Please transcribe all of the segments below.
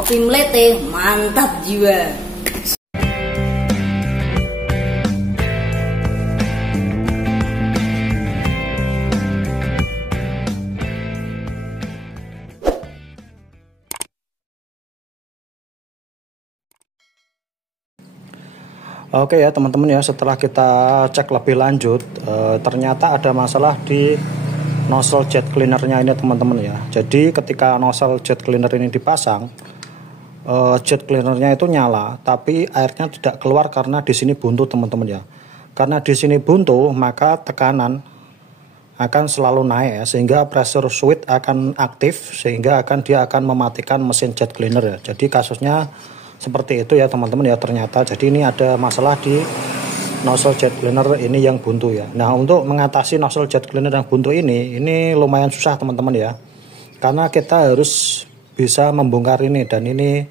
Kopi Melete mantap jiwa. Oke ya teman-teman ya, setelah kita cek lebih lanjut, ternyata ada masalah di nozzle jet cleanernya ini teman-teman ya. Jadi ketika nozzle jet cleaner ini dipasang, jet cleanernya itu nyala, tapi airnya tidak keluar karena di sini buntu teman-teman ya. Karena di sini buntu, maka tekanan akan selalu naik ya, sehingga pressure switch akan aktif, sehingga dia akan mematikan mesin jet cleaner ya. Jadi kasusnya seperti itu ya teman-teman ya, ternyata. Jadi ini ada masalah di nozzle jet cleaner ini yang buntu ya. Nah, untuk mengatasi nozzle jet cleaner yang buntu ini lumayan susah teman-teman ya. Karena kita harus bisa membongkar ini, dan ini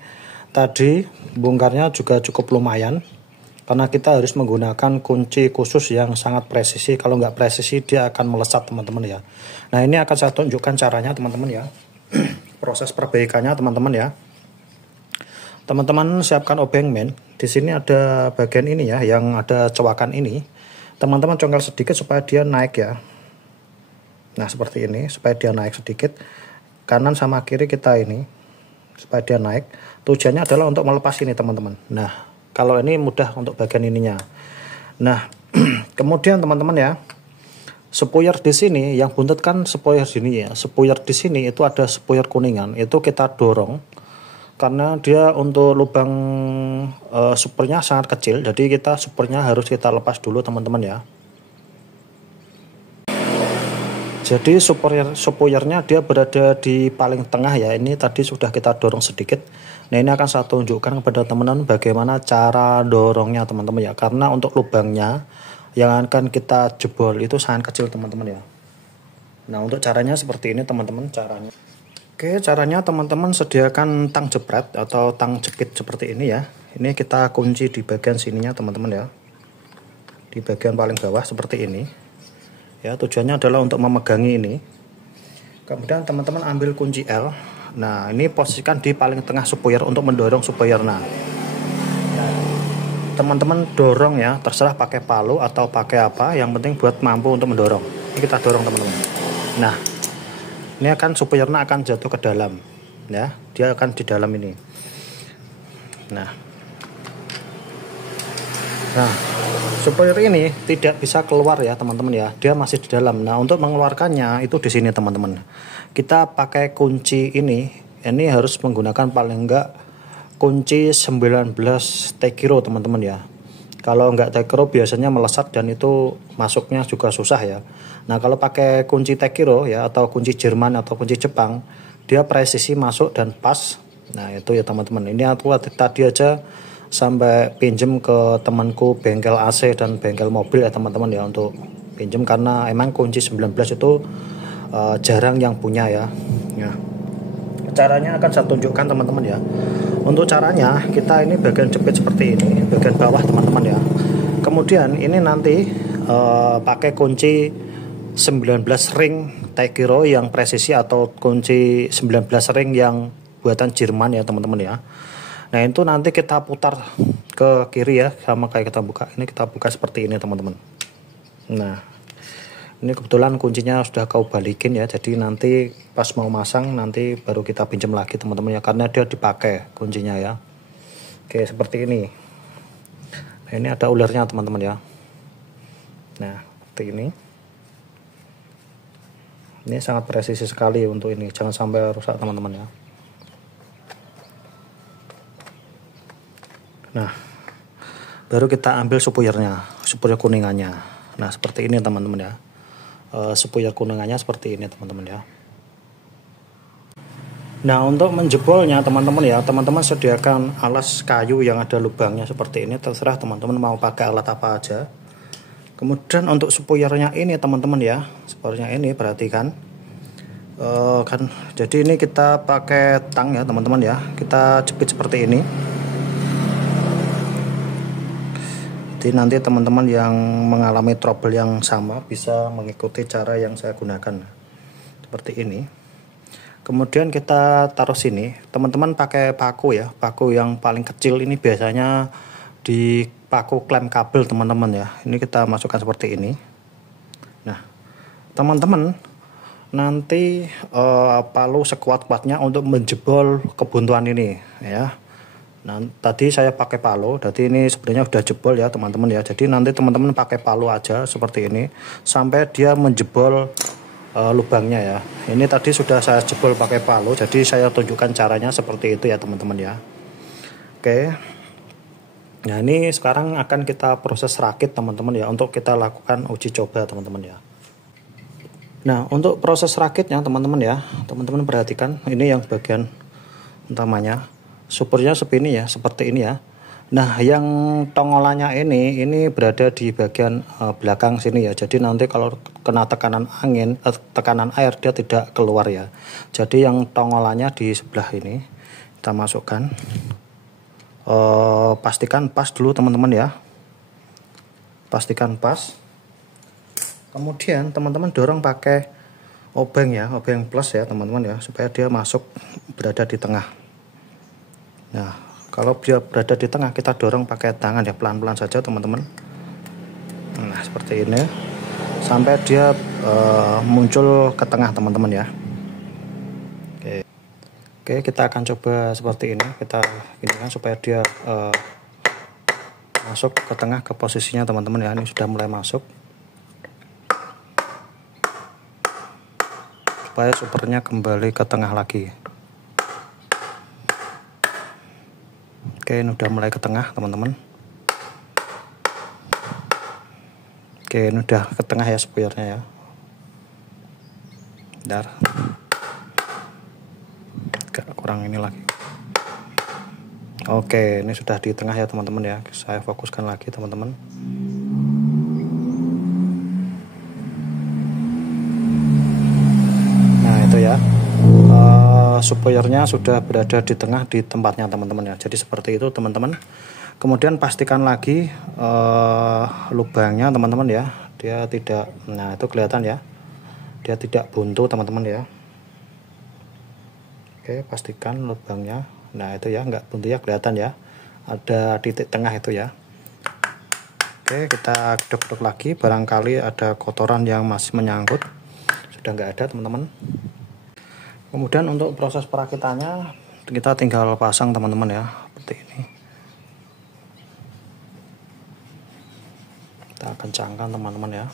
tadi bongkarnya juga cukup lumayan. Karena kita harus menggunakan kunci khusus yang sangat presisi. Kalau nggak presisi dia akan melesat teman-teman ya. Nah, ini akan saya tunjukkan caranya teman-teman ya. Proses perbaikannya teman-teman ya. Teman-teman siapkan obeng men. Di sini ada bagian ini ya, yang ada cowakan ini. Teman-teman congkel sedikit supaya dia naik ya. Nah, seperti ini, supaya dia naik sedikit. Kanan sama kiri kita ini, supaya dia naik. Tujuannya adalah untuk melepas ini teman-teman. Nah, kalau ini mudah untuk bagian ininya. Nah, kemudian teman-teman ya, spoiler di sini yang buntut kan spoiler sini ya. Spoiler di sini itu ada spoiler kuningan, itu kita dorong. Karena dia untuk lubang supernya sangat kecil, jadi kita supernya harus kita lepas dulu teman-teman ya. Jadi spoilernya dia berada di paling tengah ya. Ini tadi sudah kita dorong sedikit. Nah, ini akan saya tunjukkan kepada teman-teman bagaimana cara dorongnya teman-teman ya. Karena untuk lubangnya yang akan kita jebol itu sangat kecil teman-teman ya. Nah, untuk caranya seperti ini teman-teman caranya. Oke, caranya teman-teman sediakan tang jepret atau tang jepit seperti ini ya. Ini kita kunci di bagian sininya teman-teman ya. Di bagian paling bawah seperti ini. Ya, tujuannya adalah untuk memegangi ini. Kemudian teman-teman ambil kunci L. Nah, ini posisikan di paling tengah spoiler untuk mendorong spoiler. Nah, teman-teman dorong ya, terserah pakai palu atau pakai apa, yang penting buat mampu untuk mendorong. Ini kita dorong teman-teman. Nah, ini akan spoilernya akan jatuh ke dalam ya, dia akan di dalam ini. Nah, spoiler ini tidak bisa keluar ya teman-teman ya, dia masih di dalam. Nah, untuk mengeluarkannya itu di sini teman-teman. Kita pakai kunci ini harus menggunakan paling enggak kunci 19 tekiro teman-teman ya. Kalau enggak tekiro biasanya melesat dan itu masuknya juga susah ya. Nah, kalau pakai kunci tekiro ya, atau kunci Jerman atau kunci Jepang, dia presisi masuk dan pas. Nah, itu ya teman-teman. Ini aku tadi aja sampai pinjem ke temanku bengkel AC dan bengkel mobil ya teman-teman ya, untuk pinjem karena emang kunci 19 itu jarang yang punya ya. Nah, caranya akan saya tunjukkan teman-teman ya. Untuk caranya kita ini bagian jepit seperti ini, bagian bawah teman-teman ya. Kemudian ini nanti pakai kunci 19 ring tekiro yang presisi atau kunci 19 ring yang buatan Jerman ya teman-teman ya. Nah, itu nanti kita putar ke kiri ya, sama kayak kita buka. Ini kita buka seperti ini teman-teman. Nah, ini kebetulan kuncinya sudah kau balikin ya, jadi nanti pas mau masang nanti baru kita pinjam lagi teman-teman ya, karena dia dipakai kuncinya ya. Oke, seperti ini. Nah, ini ada ulernya teman-teman ya. Nah, seperti ini. Ini sangat presisi sekali untuk ini, jangan sampai rusak teman-teman ya. Nah, baru kita ambil spoilernya, spoiler kuningannya. Nah, seperti ini teman-teman ya. Spoiler kuningannya seperti ini teman-teman ya. Nah, untuk menjebolnya teman-teman ya, teman-teman sediakan alas kayu yang ada lubangnya seperti ini, terserah teman-teman mau pakai alat apa aja. Kemudian untuk spoilernya ini teman-teman ya, spoilernya ini perhatikan kan, jadi ini kita pakai tang ya teman-teman ya, kita jepit seperti ini. Jadi nanti teman-teman yang mengalami trouble yang sama bisa mengikuti cara yang saya gunakan seperti ini. Kemudian kita taruh sini. Teman-teman pakai paku ya, paku yang paling kecil ini biasanya di paku klem kabel teman-teman ya. Ini kita masukkan seperti ini. Nah, teman-teman nanti palu sekuat-kuatnya untuk menjebol kebuntuan ini ya. Nah, tadi saya pakai palu, jadi ini sebenarnya sudah jebol ya teman-teman ya. Jadi nanti teman-teman pakai palu aja seperti ini sampai dia menjebol lubangnya ya. Ini tadi sudah saya jebol pakai palu, jadi saya tunjukkan caranya seperti itu ya teman-teman ya. Oke. Nah, ini sekarang akan kita proses rakit teman-teman ya, untuk kita lakukan uji coba teman-teman ya. Nah, untuk proses rakitnya teman-teman ya, teman-teman perhatikan ini yang bagian utamanya. Supportnya seperti ini ya, seperti ini ya. Nah, yang tongolannya ini berada di bagian belakang sini ya. Jadi nanti kalau kena tekanan angin, tekanan air dia tidak keluar ya. Jadi yang tongolannya di sebelah ini kita masukkan. Pastikan pas dulu teman-teman ya. Pastikan pas. Kemudian teman-teman dorong pakai obeng ya, obeng plus ya teman-teman ya, supaya dia masuk berada di tengah. Nah, kalau dia berada di tengah, kita dorong pakai tangan ya, pelan-pelan saja teman-teman. Nah, seperti ini sampai dia muncul ke tengah teman-teman ya. Oke, kita akan coba seperti ini. Kita ini kan supaya dia masuk ke tengah, ke posisinya teman-teman ya. Ini sudah mulai masuk. Supaya supernya kembali ke tengah lagi. Oke, ini udah mulai ke tengah teman-teman. Oke, ini udah ke tengah ya spoilernya ya. Bentar. Agak kurang ini lagi. Oke, ini sudah di tengah ya teman-teman ya. Saya fokuskan lagi teman-teman. Nah, itu ya. Spoilernya sudah berada di tengah di tempatnya teman-teman ya. Jadi seperti itu teman-teman. Kemudian pastikan lagi lubangnya teman-teman ya. Dia tidak, nah itu kelihatan ya. Dia tidak buntu teman-teman ya. Oke, pastikan lubangnya. Nah itu ya, nggak buntu ya, kelihatan ya. Ada titik tengah itu ya. Oke, kita kedok-kedok lagi. Barangkali ada kotoran yang masih menyangkut. Sudah nggak ada teman-teman. Kemudian untuk proses perakitannya kita tinggal pasang teman-teman ya, seperti ini. Kita kencangkan teman-teman ya.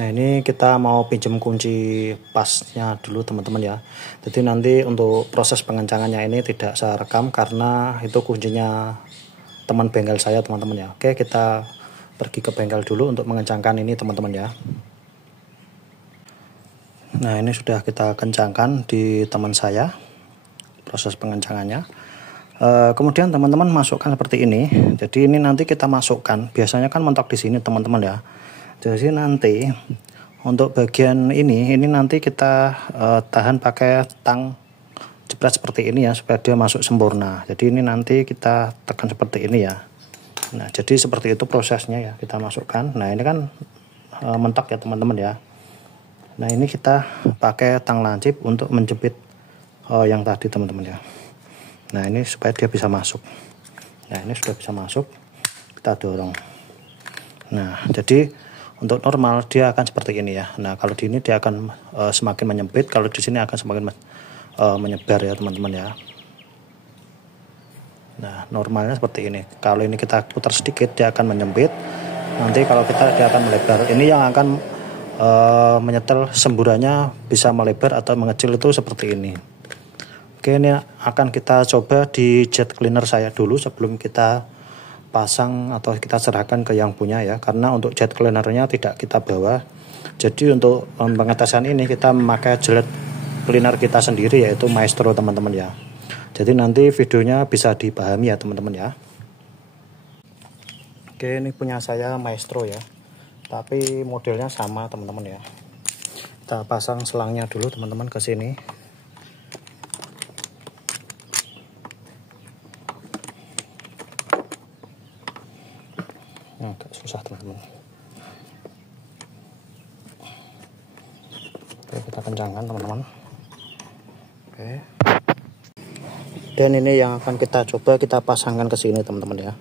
Nah, ini kita mau pinjam kunci pasnya dulu teman-teman ya. Jadi nanti untuk proses pengencangannya ini tidak saya rekam karena itu kuncinya teman bengkel saya teman-teman ya. Oke, kita pergi ke bengkel dulu untuk mengencangkan ini teman-teman ya. Nah, ini sudah kita kencangkan di teman saya proses pengencangannya. Kemudian teman-teman masukkan seperti ini. Jadi ini nanti kita masukkan, biasanya kan mentok di sini teman-teman ya. Jadi nanti untuk bagian ini nanti kita tahan pakai tang jepret seperti ini ya, supaya dia masuk sempurna. Jadi ini nanti kita tekan seperti ini ya. Nah, jadi seperti itu prosesnya ya, kita masukkan. Nah, ini kan mentok ya teman-teman ya. Nah, ini kita pakai tang lancip untuk menjepit yang tadi teman-teman ya. Nah, ini supaya dia bisa masuk. Nah, ini sudah bisa masuk, kita dorong. Nah, jadi untuk normal dia akan seperti ini ya. Nah, kalau di ini dia akan semakin menyempit, kalau di sini akan semakin menyebar ya teman-teman ya. Nah, normalnya seperti ini. Kalau ini kita putar sedikit dia akan menyempit. Nanti kalau dia akan melebar. Ini yang akan menyetel semburannya bisa melebar atau mengecil itu seperti ini. Oke, ini akan kita coba di jet cleaner saya dulu sebelum kita pasang atau kita serahkan ke yang punya ya. Karena untuk jet cleanernya tidak kita bawa. Jadi untuk pengetesan ini kita memakai jet cleaner kita sendiri, yaitu Maestro teman-teman ya. Jadi nanti videonya bisa dipahami ya teman-teman ya. Oke, ini punya saya Maestro ya, tapi modelnya sama teman-teman ya. Kita pasang selangnya dulu teman-teman ke sini. Agak susah teman-teman. kita kencangkan teman-teman. Oke. Dan ini yang akan kita coba kita pasangkan ke sini teman-teman ya.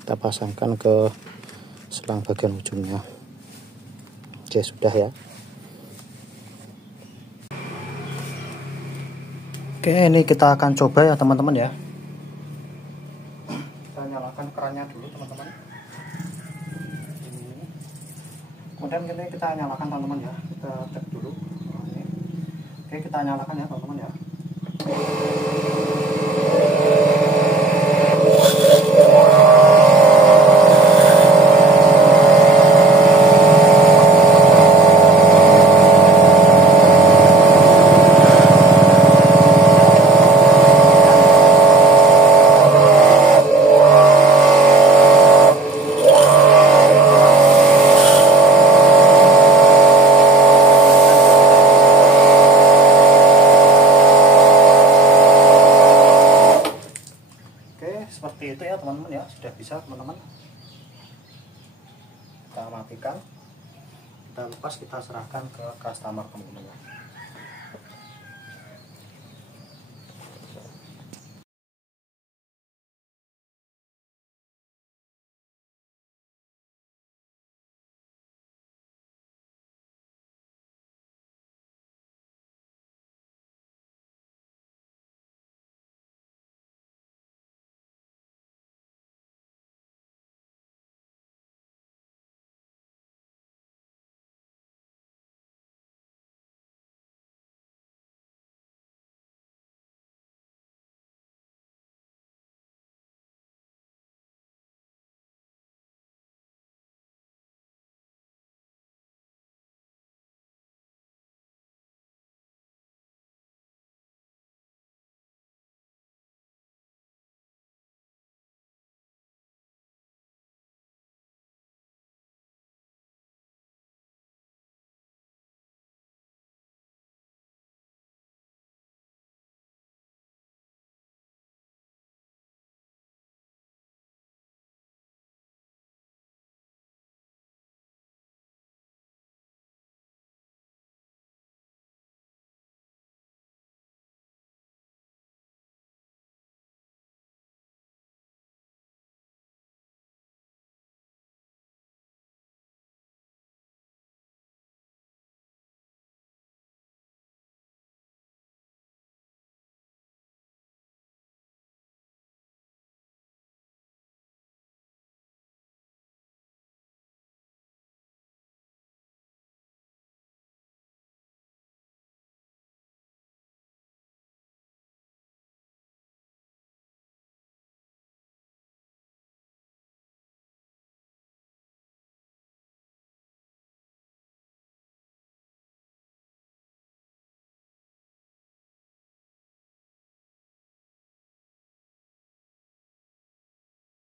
Kita pasangkan ke selang bagian ujungnya. Oke, sudah ya. Oke, ini kita akan coba ya teman-teman ya. Kita nyalakan kerannya dulu teman-teman. Kemudian ini kita nyalakan teman-teman ya. Kita cek dulu. Oke, kita nyalakan ya teman-teman ya. Seperti itu ya teman-teman ya, sudah bisa teman-teman. Kita matikan, kita lepas, kita serahkan ke customer teman-teman.